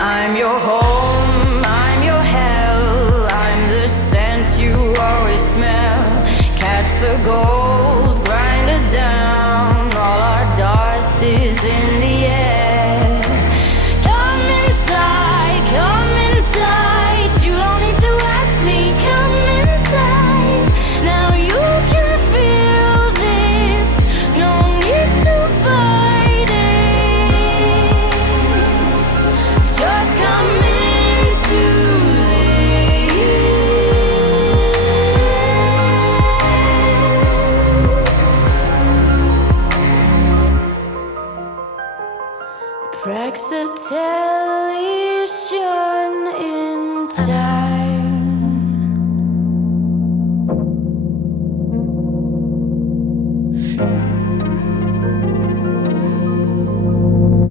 I'm your home, I'm your hell, I'm the scent you always smell. Catch the gold, grind it down, all our dust is in the air. Come inside, you don't need to ask me, come inside. Now you can feel this, no need to fight it. Just come into this. Praxiteles in time.